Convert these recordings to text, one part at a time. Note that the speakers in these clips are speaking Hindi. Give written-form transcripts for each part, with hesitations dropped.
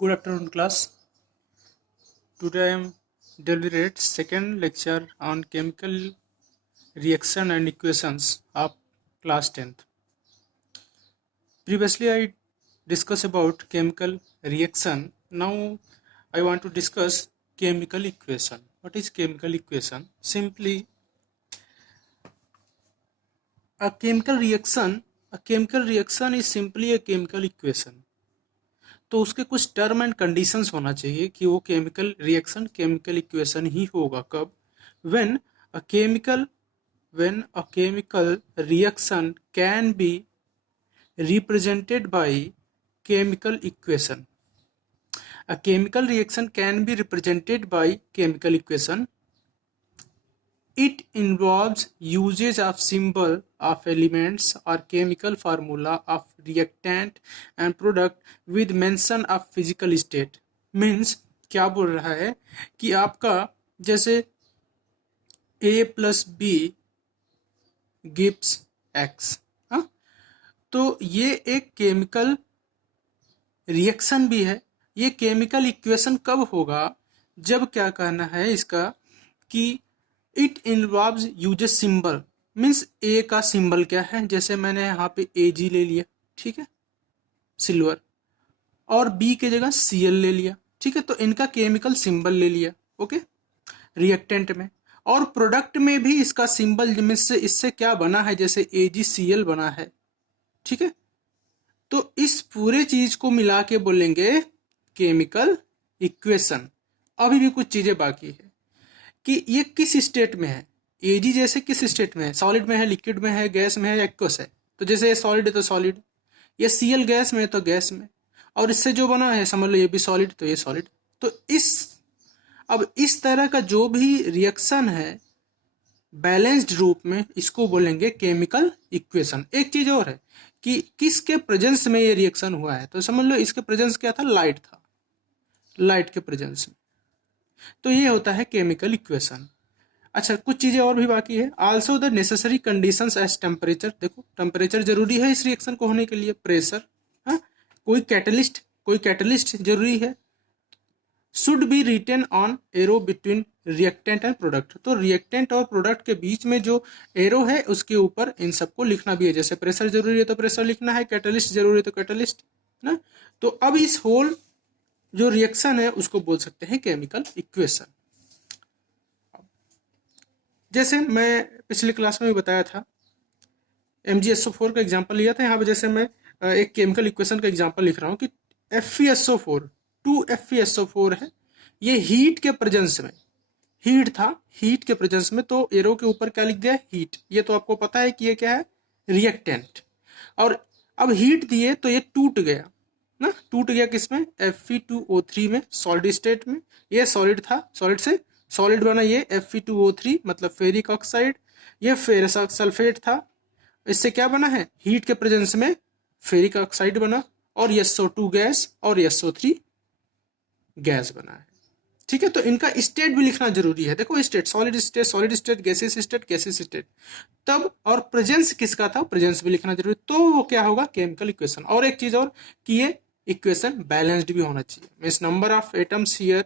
Good afternoon, class. Today I am deliberate second lecture on chemical reaction and equations of class 10th. Previously I discussed about chemical reaction. Now I want to discuss chemical equation. What is chemical equation? Simply a chemical reaction is simply a chemical equation. तो उसके कुछ टर्म एंड कंडीशंस होना चाहिए कि वो केमिकल इक्वेशन ही होगा कब when a chemical reaction can be represented by chemical equation. A chemical reaction can be represented by chemical equation. It involves usage of symbol of elements or chemical formula of reactant and product with mention of physical state. Means क्या बोल रहा है कि आपका जैसे A plus B gives X, हाँ, तो ये एक केमिकल रिएक्शन भी है. ये केमिकल इक्वेशन कब होगा जब क्या कहना है इसका कि it involves uses symbol. Means A का सिंबल क्या है, जैसे मैंने यहाँ पे AG ले लिया, ठीक है, सिल्वर, और बी के जगह Cl ले लिया, ठीक है, तो इनका केमिकल सिंबल ले लिया, ओके, रिएक्टेंट में. और प्रोडक्ट में भी इसका सिंबल इससे क्या बना है, जैसे AgCl बना है, ठीक है. तो इस पूरे चीज को मिला के बोलेंगे केमिकल इक्वेशन. अभी भी कुछ चीजें बाकी है कि ये किस स्टेट में है. Ag जैसे किस स्टेट में है, सॉलिड में है, लिक्विड में है, गैस में है, एक्वस है. तो जैसे ये सॉलिड है तो सॉलिड, ये Cl गैस में है तो गैस में, और इससे जो बना है समझ लो ये भी सॉलिड तो ये सॉलिड. तो अब इस तरह का जो भी रिएक्शन है बैलेंस्ड रूप में, इसको बोलेंगे केमिकल इक्वेशन. एक चीज और है कि किसके प्रेजेंस में ये रिएक्शन हुआ है. तो समझ लो इसके प्रेजेंस क्या था, लाइट था, लाइट के प्रेजेंस में. तो ये होता है केमिकल इक्वेशन. अच्छा, कुछ चीजें और भी बाकी है. Also the necessary conditions as temperature. देखो टेम्परेचर जरूरी है इस रिएक्शन को होने के लिए, प्रेशर, हाँ, कोई कैटलिस्ट जरूरी है. Should be written on arrow between reactant and product. तो रिएक्टेंट और प्रोडक्ट के बीच में जो एरो है उसके ऊपर इन सबको लिखना भी है. जैसे प्रेशर जरूरी है तो प्रेशर लिखना है, कैटलिस्ट जरूरी है तो कैटलिस्ट ना. तो अब इस होल जो रिएक्शन है उसको बोल सकते हैं केमिकल इक्वेशन. जैसे मैं पिछले क्लास में भी बताया था, MgSO4 का एग्जांपल लिया था. यहाँ पे जैसे मैं एक केमिकल इक्वेशन का एग्जांपल लिख रहा हूँ कि FeSO4 2FeSO4 है. ये हीट के प्रेजेंस में, हीट था, हीट के प्रेजेंस में, तो एरो के ऊपर क्या लिख दिया, हीट. ये तो आपको पता है कि ये क्या है, रिएक्टेंट. और अब हीट दिए तो ये टूट गया ना, टूट गया किसमें, Fe2O3 में, सॉलिड स्टेट में. ये सॉलिड था, सॉलिड से सॉलिड बना ये Fe2O3 मतलब फेरिक ऑक्साइड. ये फेरस सल्फेट था, इससे क्या बना है, हीट के प्रेजेंस में फेरिक ऑक्साइड बना, और SO2 गैस और SO3 गैस बना है, ठीक है. तो इनका स्टेट भी लिखना जरूरी है. देखो state, solid state, gases state, तब, और प्रेजेंस किसका था, प्रेजेंस भी लिखना जरूरी. तो वो क्या होगा, केमिकल इक्वेशन. और एक चीज और कि ये इक्वेशन बैलेंस्ड भी होना चाहिए. Means number of atoms here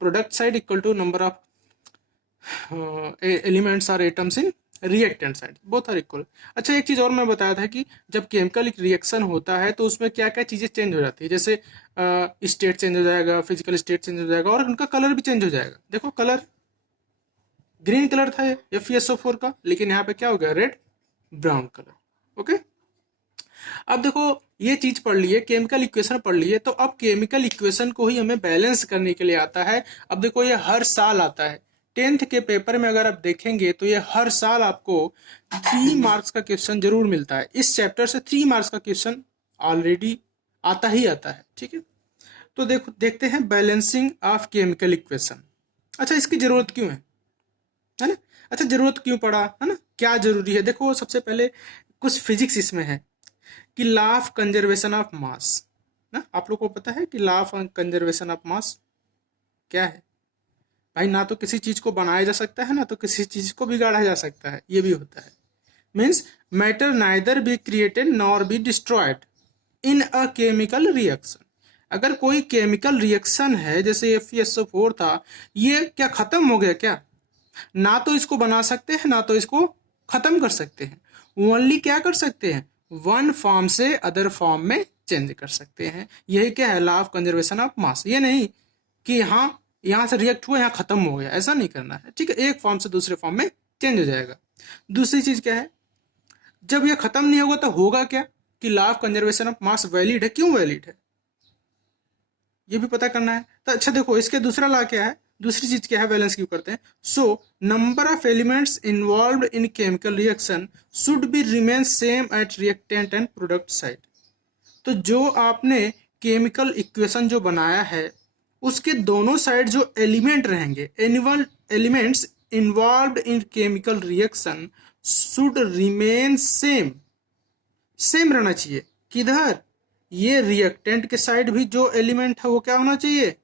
product side equal to number of elements और atoms in reactant side, both are equal. अच्छा, एक चीज और मैं बताया था कि जब केमिकल रिएक्शन होता है तो उसमें क्या क्या चीजें चेंज हो जाती है. जैसे स्टेट चेंज हो जाएगा, फिजिकल स्टेट चेंज हो जाएगा, और उनका कलर भी चेंज हो जाएगा. देखो कलर ग्रीन कलर था FeSO4 का, लेकिन यहाँ पे क्या हो गया, रेड ब्राउन कलर, ओके. अब देखो ये चीज पढ़ लिए, केमिकल इक्वेशन पढ़ लिए, तो अब केमिकल इक्वेशन को ही हमें बैलेंस करने के लिए आता है. अब देखो ये हर साल आता है 10th के पेपर में. अगर आप देखेंगे तो ये हर साल आपको 3 मार्क्स का क्वेश्चन जरूर मिलता है. इस चैप्टर से 3 मार्क्स का क्वेश्चन ऑलरेडी आता ही आता है, ठीक है. तो देखो देखते हैं बैलेंसिंग ऑफ केमिकल इक्वेशन. अच्छा, इसकी जरूरत क्यों है ना. अच्छा, जरूरत क्यों पड़ा, है ना, क्या जरूरी है. देखो सबसे पहले कुछ फिजिक्स इसमें है कि law of conservation of mass ना. आप लोग को पता है कि law of conservation of mass क्या है भाई. ना तो किसी चीज को बनाया जा सकता है, ना तो किसी चीज को बिगाड़ा जा सकता है, ये भी होता है. Means matter neither be created nor be destroyed in a chemical reaction. अगर कोई केमिकल रिएक्शन है जैसे FeSO4 था, ये क्या खत्म हो गया क्या? ना तो इसको बना सकते हैं ना तो इसको खत्म कर सकते हैं। ओनली क्या कर सकते हैं, वन फॉर्म से अदर फॉर्म में चेंज कर सकते हैं। यही क्या है, law of conservation of mass. ये नहीं कि हाँ यहाँ से रिएक्ट हुआ यहाँ खत्म हो गया, ऐसा नहीं करना है, ठीक है। एक फॉर्म से दूसरे फॉर्म में चेंज हो जाएगा। दूसरी चीज क्या है, जब ये खत्म नहीं होगा तो होगा क्या, कि law of conservation of mass valid है। क्यों वैलिड है ये भी पता करना है। तो अच्छा देखो, इसके दूसरा लॉ क्या है, दूसरी चीज क्या है, बैलेंस क्यों करते हैं। So number of elements involve in chemical reaction should be remain same at reactant and product side. तो जो आपने केमिकल इक्वेशन जो बनाया है उसके दोनों साइड जो एलिमेंट रहेंगे, elements involve in chemical reaction should remain same. Same रहना चाहिए किधर, ये रिएक्टेंट के साइड भी जो एलिमेंट है वो क्या होना चाहिए,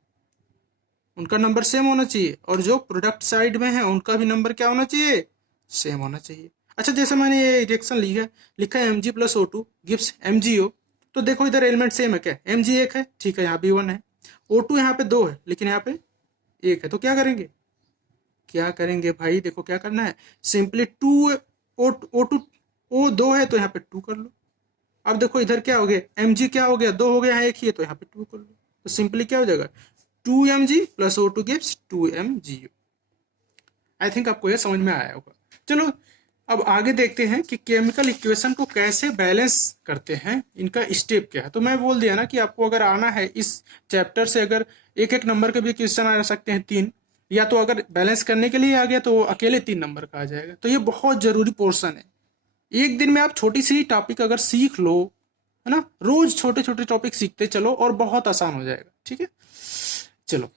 उनका नंबर सेम होना चाहिए, और जो प्रोडक्ट साइड में है उनका भी नंबर क्या होना चाहिए, सेम होना चाहिए। अच्छा जैसे मैंने ये रिएक्शन लिखा है Mg plus O2 gives MgO। तो देखो इधर एलिमेंट सेम है क्या, Mg एक है, ठीक है, यहाँ भी 1 है। O2 यहाँ पे 2 है लेकिन यहाँ पे 1 है। तो क्या करेंगे, भाई देखो क्या करना है, सिंपली 2 O2 O2 है तो यहाँ पे 2 कर लो। अब देखो इधर क्या हो गया, Mg क्या हो गया, 2 हो गया, यहाँ 1 ही है तो यहाँ पे 2 कर लो। तो सिंपली क्या हो जाएगा, 2Mg plus O2 gives 2MgO। I think आपको यह समझ में आया होगा। चलो अब आगे देखते हैं कि केमिकल इक्वेशन को कैसे बैलेंस करते हैं, इनका स्टेप क्या है। तो मैं बोल दिया ना कि आपको अगर आना है इस चैप्टर से, अगर एक एक नंबर के भी क्वेश्चन आ सकते हैं 3, या तो अगर बैलेंस करने के लिए आ गया तो अकेले 3 नंबर का आ जाएगा। तो ये बहुत जरूरी पोर्शन है। एक दिन में आप छोटी सी टॉपिक अगर सीख लो, है ना, रोज छोटे छोटे टॉपिक सीखते चलो और बहुत आसान हो जाएगा, ठीक है। चलो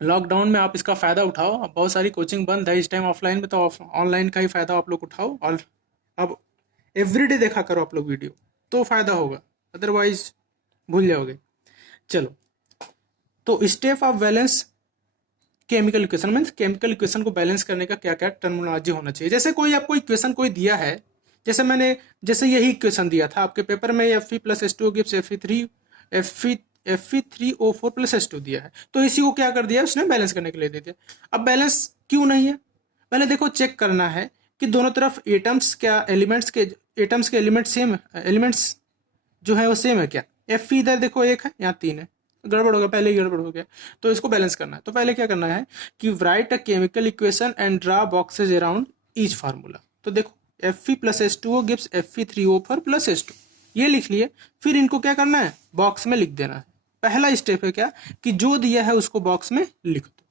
लॉकडाउन में आप इसका फायदा उठाओ। अब बहुत सारी कोचिंग बंद है इस टाइम ऑफलाइन में, तो ऑनलाइन का ही फायदा आप लोग उठाओ। और अब एवरीडे देखा करो आप लोग वीडियो, तो फायदा होगा, अदरवाइज भूल जाओगे। चलो तो step of balance chemical equation means chemical equation को बैलेंस करने का क्या क्या टर्मिनोलॉजी होना चाहिए। जैसे कोई आपको इक्वेशन कोई दिया है, जैसे यही इक्वेशन दिया था आपके पेपर में, Fe plus H2O gives Fe3O4 plus H2 दिया है, तो इसी को क्या कर दिया उसने, बैलेंस करने के लिए दे दिया। अब बैलेंस क्यों नहीं है, पहले देखो चेक करना है कि दोनों तरफ एटम्स क्या, एलिमेंट्स के एलिमेंट सेम, एलिमेंट्स जो है वो सेम है क्या। Fe इधर देखो 1 है, यहाँ 3 है, गड़बड़ हो गया, पहले ही गड़बड़ हो गया। तो इसको बैलेंस करना है, तो पहले क्या करना है कि right a chemical equation and draw boxes around each formula. तो देखो Fe plus H2O gives Fe3O4 plus H2, ये लिख लिए। फिर इनको क्या करना है, बॉक्स में लिख देना है। पहला स्टेप है क्या, कि जो दिया है उसको बॉक्स में लिख दो,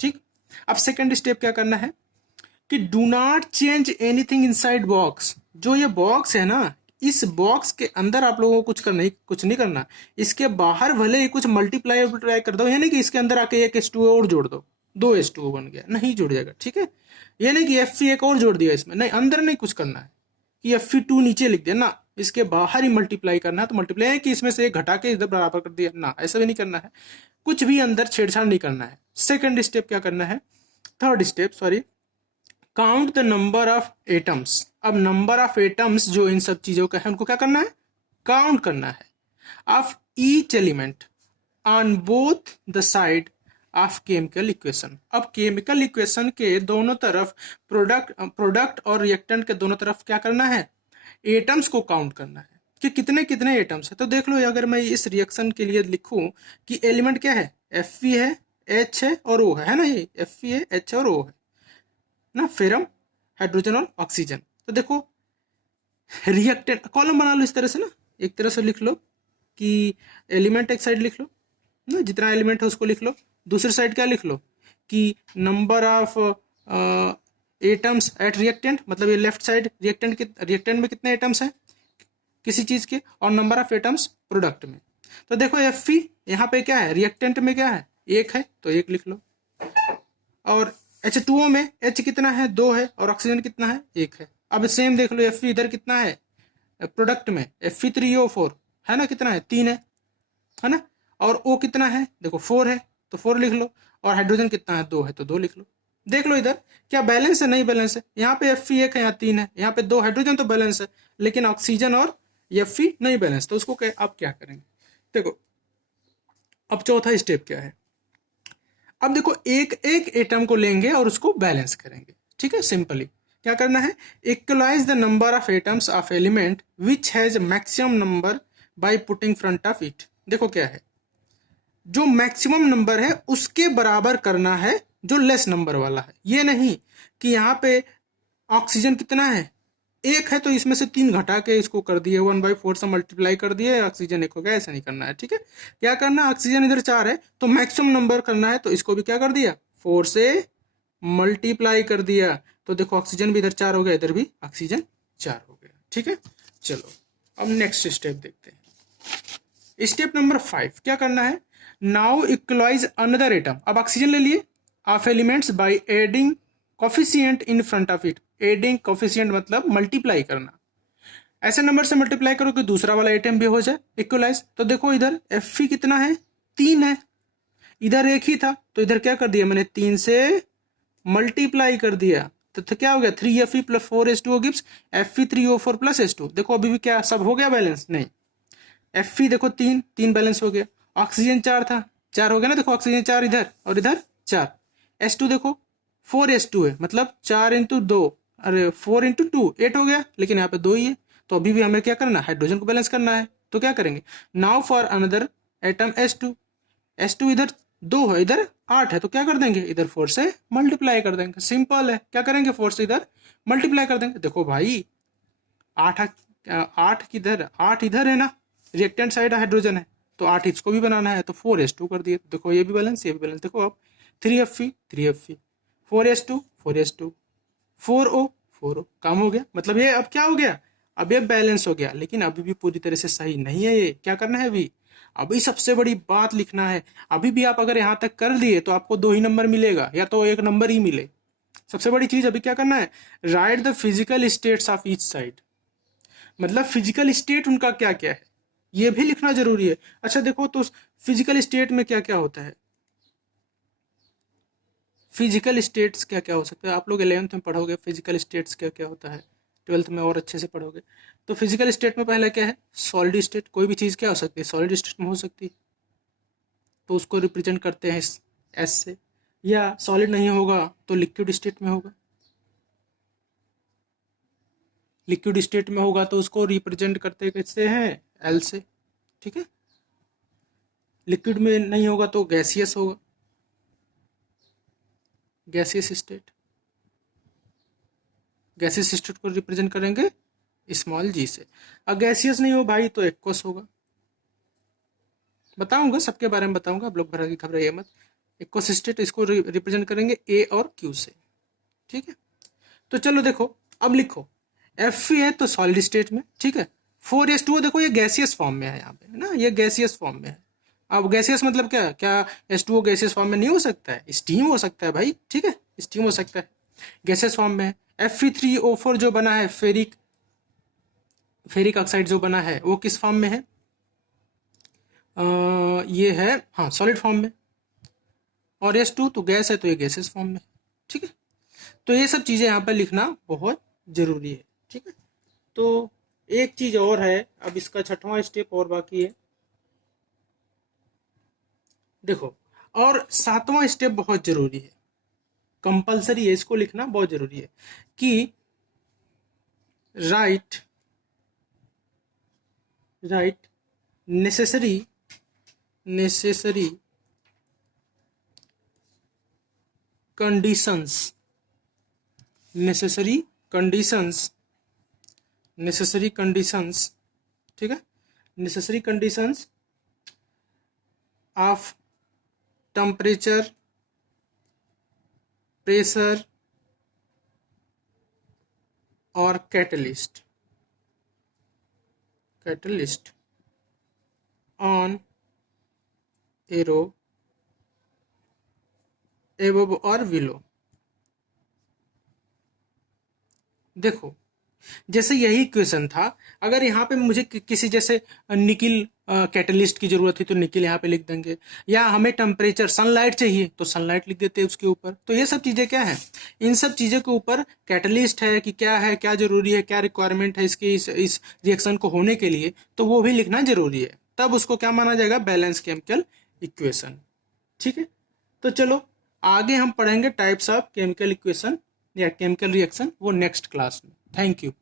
ठीक। अब सेकंड स्टेप क्या करना है कि do not change anything inside box. जो ये बॉक्स है ना, इस बॉक्स के अंदर आप लोगों को कुछ नहीं करना। इसके बाहर भले ही कुछ मल्टीप्लाई कर दो, यानी कि इसके अंदर आके एक H2O और जोड़ दो, 2 H2O बन गया, नहीं जुड़ जाएगा, ठीक है। ये नहीं कि Fe एक और जोड़ दिया इसमें, नहीं, अंदर नहीं कुछ करना है कि Fe2 नीचे लिख दिया ना, इसके बाहर ही मल्टीप्लाई करना है। तो मल्टीप्लाई है कि इसमें से एक घटा के इधर बराबर कर दिया ना, ऐसा भी नहीं करना है, कुछ भी अंदर छेड़छाड़ नहीं करना है। सेकंड स्टेप क्या करना है, third step sorry, count the number of atoms. अब नंबर ऑफ एटम्स जो इन सब चीजों का है उनको क्या करना है, काउंट करना है, of each element on both the side of chemical equation. अब केमिकल इक्वेशन के दोनों तरफ, प्रोडक्ट और रिएक्टेंट के दोनों तरफ क्या करना है, एटम्स को काउंट करना है कि कितने कितने एटम्स है। तो देख लो अगर मैं इस रिएक्शन के लिए लिखूं कि एलिमेंट क्या है, Fe है, H है और O है ना, ये Fe है, H और O है ना, फेरम, हाइड्रोजन और ऑक्सीजन। तो देखो रिएक्टेंट कॉलम बना लो इस तरह से ना, एक तरह से लिख लो कि एलिमेंट एक साइड लिख लो ना, जितना एलिमेंट है उसको लिख लो। दूसरी साइड क्या लिख लो कि number of atoms at reactant, मतलब ये लेफ्ट साइड रिएक्टेंट में कितने एटम्स हैं किसी चीज के, और नंबर ऑफ एटम्स प्रोडक्ट में। तो देखो Fe यहाँ पे क्या है, रिएक्टेंट में क्या है, 1 है तो 1 लिख लो, और H2O में H कितना है, 2 है, और ऑक्सीजन कितना है, 1 है। अब सेम देख लो Fe इधर कितना है प्रोडक्ट में, Fe3O4 है ना, कितना है, 3 है ना, और O कितना है देखो 4 है तो 4 लिख लो, और हाइड्रोजन कितना है, 2 है तो 2 लिख लो। देख लो इधर क्या बैलेंस है, नहीं बैलेंस है, यहाँ पे Fe 1 है, यहाँ 3 है, यहाँ पे 2 हाइड्रोजन तो बैलेंस है, लेकिन ऑक्सीजन और Fe नहीं बैलेंस। तो उसको आप क्या करेंगे, देखो अब चौथा स्टेप क्या है, अब देखो एक एक एटम को लेंगे और उसको बैलेंस करेंगे, ठीक है। सिंपली क्या करना है, equalize the number of atoms of element which has maximum number by putting front of it. देखो क्या है, जो मैक्सिमम नंबर है उसके बराबर करना है जो लेस नंबर वाला है। ये नहीं कि यहाँ पे ऑक्सीजन कितना है, एक है तो इसमें से 3 घटा के इसको कर दिए 1/4 से मल्टीप्लाई कर दिए, ऑक्सीजन 1 हो गया, ऐसा नहीं करना है, ठीक है। क्या करना है, ऑक्सीजन इधर 4 है तो मैक्सिमम नंबर करना है, तो इसको भी क्या कर दिया 4 से मल्टीप्लाई कर दिया, तो देखो ऑक्सीजन भी इधर 4 हो गया, इधर भी ऑक्सीजन 4 हो गया, ठीक है। चलो अब नेक्स्ट स्टेप देखते हैं। स्टेप नंबर 5 क्या करना है, नाउ इक्वलाइज अनदर एटम। अब ऑक्सीजन ले लिए of elements by adding coefficient in front of it. Adding coefficient मतलब मल्टीप्लाई करना, ऐसे नंबर से मल्टीप्लाई करो कि दूसरा वाला एटम भी हो जाए इक्वलाइज। तो देखो इधर Fe कितना है 3 है, इधर एक ही था तो इधर क्या कर दिया मैंने 3 से मल्टीप्लाई कर दिया, तो क्या हो गया 3Fe plus 4H2O gives Fe3O4 plus H2। देखो अभी भी क्या सब हो गया बैलेंस, नहीं Fe देखो 3 बैलेंस हो गया, ऑक्सीजन 4 था 4 हो गया ना, देखो ऑक्सीजन 4 इधर और इधर 4, H2 देखो 4H2 है मतलब 4 इंटू 2, अरे 4 इंटू 2 8 हो गया, लेकिन यहाँ पे 2 ही है, तो अभी भी हमें क्या करना है, हाइड्रोजन को बैलेंस करना है। तो क्या करेंगे, now for another atom H2 इधर 2 है इधर 8 है, तो क्या कर देंगे इधर 4 से मल्टीप्लाई कर देंगे, सिंपल है। क्या करेंगे 4 से इधर मल्टीप्लाई कर देंगे, देखो भाई 8 किधर 8 इधर है ना, रिएक्टेंट साइड हाइड्रोजन है तो 8 इसको भी बनाना है, तो 4H2 कर दिए, देखो ये भी बैलेंस ये भी बैलेंस। देखो अब 3Fe 4H2 4O काम हो गया, मतलब ये अब क्या हो गया, अब ये बैलेंस हो गया, लेकिन अभी भी पूरी तरह से सही नहीं है। ये क्या करना है अभी सबसे बड़ी बात लिखना है। अभी भी आप अगर यहाँ तक कर लिए तो आपको 2 ही नंबर मिलेगा या तो 1 नंबर ही मिले। सबसे बड़ी चीज अभी क्या करना है, right the physical states of each side, मतलब फिजिकल स्टेट उनका क्या क्या है ये भी लिखना जरूरी है। अच्छा देखो तो फिजिकल स्टेट में क्या क्या होता है, फिजिकल स्टेट्स क्या क्या हो सकता है, आप लोग 11th में पढ़ोगे फिजिकल स्टेट्स क्या क्या होता है, 12th में और अच्छे से पढ़ोगे। तो फिजिकल स्टेट में पहला क्या है, सॉलिड स्टेट, कोई भी चीज़ क्या हो सकती है सॉलिड स्टेट में हो सकती है, तो उसको रिप्रेजेंट करते हैं एस से, या सॉलिड नहीं होगा तो लिक्विड स्टेट में होगा, लिक्विड स्टेट में होगा तो उसको रिप्रेजेंट करते किससे हैं एल से, ठीक है। लिक्विड में नहीं होगा तो गैसियस होगा, गैसियस स्टेट, गैसियस स्टेट को रिप्रेजेंट करेंगे स्मॉल जी से। अब गैसियस नहीं हो भाई तो एक्वस होगा, बताऊंगा सबके बारे में बताऊंगा, आप लोग घबराइए मत। एक्वस स्टेट इसको रिप्रेजेंट करेंगे ए और क्यू से, ठीक है। तो चलो देखो अब लिखो Fe है तो सॉलिड स्टेट में, ठीक है। 4H2O देखो ये गैसियस फॉर्म में है यहाँ पे ना, ये गैसियस फॉर्म में है। अब गैसियस मतलब क्या, क्या H2O गैसियस फॉर्म में नहीं हो सकता है, स्टीम हो सकता है भाई, ठीक है, स्टीम हो सकता है, गैसियस फॉर्म में है। Fe3O4 जो बना है फेरिक ऑक्साइड जो बना है वो किस फॉर्म में है, ये है हाँ सॉलिड फॉर्म में, और H2 तो गैस है तो ये गैसेस फॉर्म में, ठीक है। तो ये सब चीज़ें यहाँ पर लिखना बहुत जरूरी है, ठीक है। तो एक चीज और है, अब इसका 6वां स्टेप और बाकी है, देखो और 7वां स्टेप बहुत जरूरी है, कंपलसरी है, इसको लिखना बहुत जरूरी है कि राइट नेसेसरी कंडीशंस ठीक है, necessary conditions of temperature, pressure और कैटलिस्ट ऑन एरो एबव और बिलो। देखो जैसे यही क्वेश्चन था, अगर यहाँ पे मुझे किसी जैसे निकिल कैटलिस्ट की जरूरत थी तो निकिल यहाँ पे लिख देंगे, या हमें टेम्परेचर सनलाइट चाहिए तो सनलाइट लिख देते हैं उसके ऊपर। तो ये सब चीज़ें क्या है, इन सब चीज़ों के ऊपर कैटलिस्ट है कि क्या है, क्या जरूरी है, क्या रिक्वायरमेंट है इसकी इस रिएक्शन को होने के लिए, तो वो भी लिखना जरूरी है, तब उसको क्या माना जाएगा बैलेंस केमिकल इक्वेशन। ठीक है, तो चलो आगे हम पढ़ेंगे टाइप्स ऑफ केमिकल इक्वेशन या केमिकल रिएक्शन, वो नेक्स्ट क्लास में। Thank you.